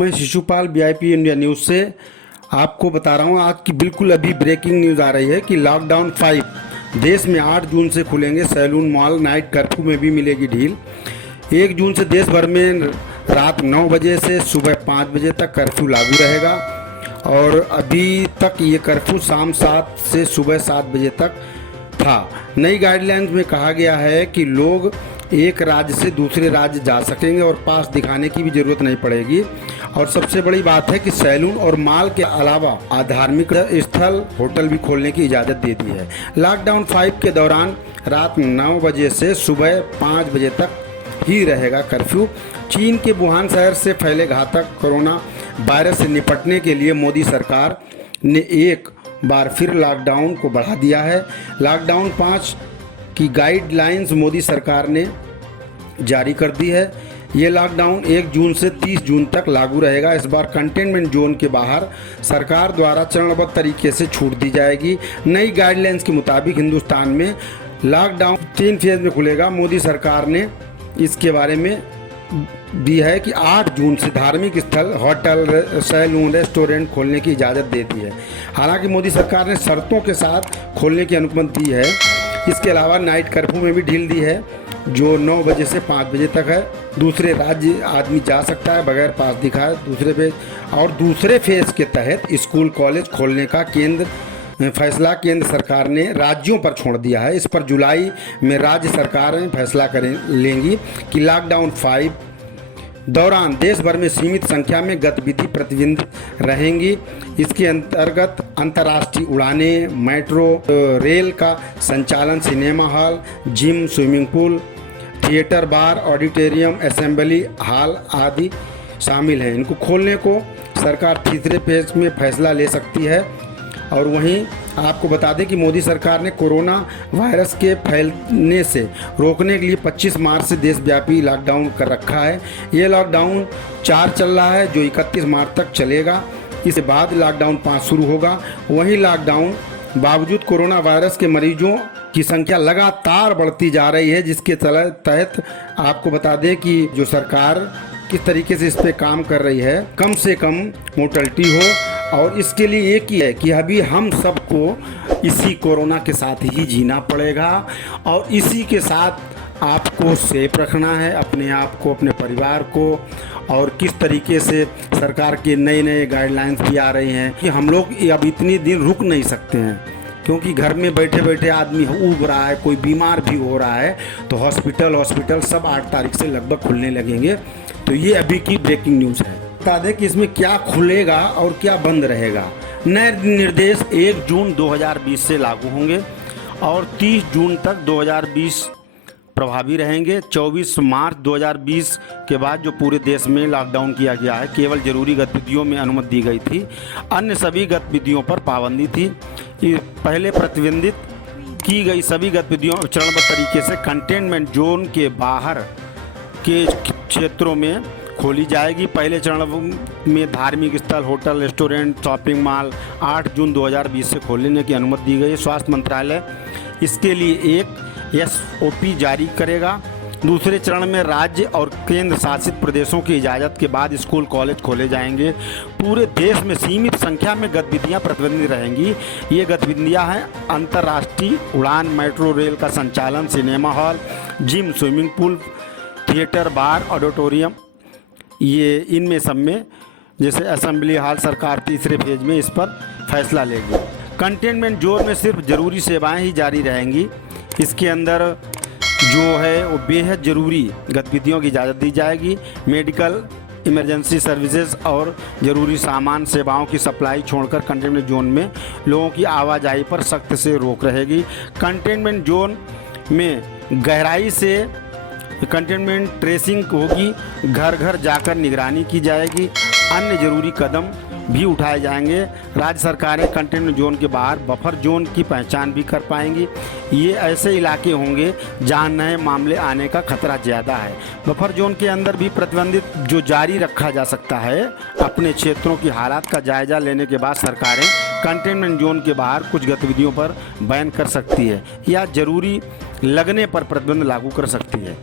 मैं Shishupal VIP India news से आपको बता रहा हूँ। आज की बिल्कुल अभी ब्रेकिंग न्यूज़ आ रही है कि लॉकडाउन 5 देश में 8 जून से खुलेंगे सैलून, मॉल, नाइट कर्फ्यू में भी मिलेगी ढील। 1 जून से देश भर में रात 9 बजे से सुबह 5 बजे तक कर्फ्यू लागू रहेगा और अभी तक ये कर्फ्यू शाम 7 से सुबह 7 बजे तक था। नई गाइडलाइंस में कहा गया है कि लोग एक राज्य से दूसरे राज्य जा सकेंगे और पास दिखाने की भी ज़रूरत नहीं पड़ेगी। और सबसे बड़ी बात है कि सैलून और मॉल के अलावा धार्मिक स्थल, होटल भी खोलने की इजाज़त दे दी है। लॉकडाउन 5 के दौरान रात 9 बजे से सुबह 5 बजे तक ही रहेगा कर्फ्यू। चीन के वुहान शहर से फैले घातक कोरोना वायरस से निपटने के लिए मोदी सरकार ने एक बार फिर लॉकडाउन को बढ़ा दिया है। लॉकडाउन 5 की गाइडलाइंस मोदी सरकार ने जारी कर दी है। ये लॉकडाउन 1 जून से 30 जून तक लागू रहेगा। इस बार कंटेनमेंट जोन के बाहर सरकार द्वारा चरणबद्ध तरीके से छूट दी जाएगी। नई गाइडलाइंस के मुताबिक हिंदुस्तान में लॉकडाउन 3 फेज में खुलेगा। मोदी सरकार ने इसके बारे में दी है कि 8 जून से धार्मिक स्थल, होटल, सैलून, रेस्टोरेंट खोलने की इजाज़त दे दी है। हालांकि मोदी सरकार ने शर्तों के साथ खोलने की अनुमति दी है। इसके अलावा नाइट कर्फ्यू में भी ढील दी है जो 9 बजे से 5 बजे तक है। दूसरे राज्य आदमी जा सकता है बगैर पास दिखाए दूसरे फेज। और दूसरे फेज के तहत स्कूल, कॉलेज खोलने का फैसला केंद्र सरकार ने राज्यों पर छोड़ दिया है। इस पर जुलाई में राज्य सरकारें फैसला लेंगी कि लॉकडाउन 5 दौरान देश भर में सीमित संख्या में गतिविधि प्रतिबंधित रहेंगी। इसके अंतर्गत अंतर्राष्ट्रीय उड़ानें, मेट्रो रेल का संचालन, cinema hall, gym, swimming pool, theatre, bar, auditorium, assembly hall आदि शामिल हैं। इनको खोलने को सरकार तीसरे फेज में फैसला ले सकती है। और वहीं आपको बता दें कि मोदी सरकार ने कोरोना वायरस के फैलने से रोकने के लिए 25 मार्च से देशव्यापी लॉकडाउन कर रखा है। ये लॉकडाउन 4 चल रहा है जो 31 मार्च तक चलेगा। इसके बाद लॉकडाउन 5 शुरू होगा। वहीं लॉकडाउन बावजूद कोरोना वायरस के मरीजों की संख्या लगातार बढ़ती जा रही है, जिसके तहत आपको बता दें कि जो सरकार किस तरीके से इस पर काम कर रही है, कम से कम मोर्टेलिटी हो। और इसके लिए एक ही है कि अभी हम सबको इसी कोरोना के साथ ही जीना पड़ेगा और इसी के साथ आपको सेफ रखना है, अपने आप को, अपने परिवार को। और किस तरीके से सरकार के नए गाइडलाइंस भी आ रही हैं कि हम लोग अब इतनी दिन रुक नहीं सकते हैं, क्योंकि घर में बैठे बैठे आदमी ऊब रहा है, कोई बीमार भी हो रहा है, तो हॉस्पिटल सब 8 तारीख से लगभग खुलने लगेंगे। तो ये अभी की ब्रेकिंग न्यूज़ है। बता दें कि इसमें क्या खुलेगा और क्या बंद रहेगा। नए निर्देश 1 जून 2020 से लागू होंगे और 30 जून तक 2020 प्रभावी रहेंगे। 24 मार्च 2020 के बाद जो पूरे देश में लॉकडाउन किया गया है, केवल जरूरी गतिविधियों में अनुमति दी गई थी, अन्य सभी गतिविधियों पर पाबंदी थी। पहले प्रतिबंधित की गई सभी गतिविधियों चरणबद्ध तरीके से कंटेनमेंट जोन के बाहर के क्षेत्रों में खोली जाएगी। पहले चरण में धार्मिक स्थल, होटल, रेस्टोरेंट, शॉपिंग मॉल 8 जून 2020 से खोलने की अनुमति दी गई है। स्वास्थ्य मंत्रालय इसके लिए एक SOP जारी करेगा। दूसरे चरण में राज्य और केंद्र शासित प्रदेशों की इजाज़त के बाद स्कूल, कॉलेज खोले जाएंगे। पूरे देश में सीमित संख्या में गतिविधियां प्रतिबंधित रहेंगी। ये गतिविधियां हैं अंतर्राष्ट्रीय उड़ान, मेट्रो रेल का संचालन, cinema hall, gym, swimming pool, theatre, bar, auditorium. ये इनमें सब में जैसे असेंबली हॉल सरकार तीसरे फेज में इस पर फैसला लेगी। कंटेनमेंट जोन में सिर्फ ज़रूरी सेवाएं ही जारी रहेंगी। इसके अंदर जो है वो बेहद ज़रूरी गतिविधियों की इजाज़त दी जाएगी। मेडिकल इमरजेंसी सर्विसेज और ज़रूरी सामान सेवाओं की सप्लाई छोड़कर कंटेनमेंट जोन में लोगों की आवाजाही पर सख्त से रोक रहेगी। कंटेनमेंट जोन में गहराई से कंटेनमेंट ट्रेसिंग होगी, घर घर जाकर निगरानी की जाएगी। अन्य ज़रूरी कदम भी उठाए जाएंगे। राज्य सरकारें कंटेनमेंट जोन के बाहर बफर जोन की पहचान भी कर पाएंगी। ये ऐसे इलाके होंगे जहां नए मामले आने का खतरा ज़्यादा है। बफर जोन के अंदर भी प्रतिबंधित जो जारी रखा जा सकता है। अपने क्षेत्रों की हालात का जायजा लेने के बाद सरकारें कंटेनमेंट जोन के बाहर कुछ गतिविधियों पर बैन कर सकती है या ज़रूरी लगने पर प्रतिबंध लागू कर सकती है।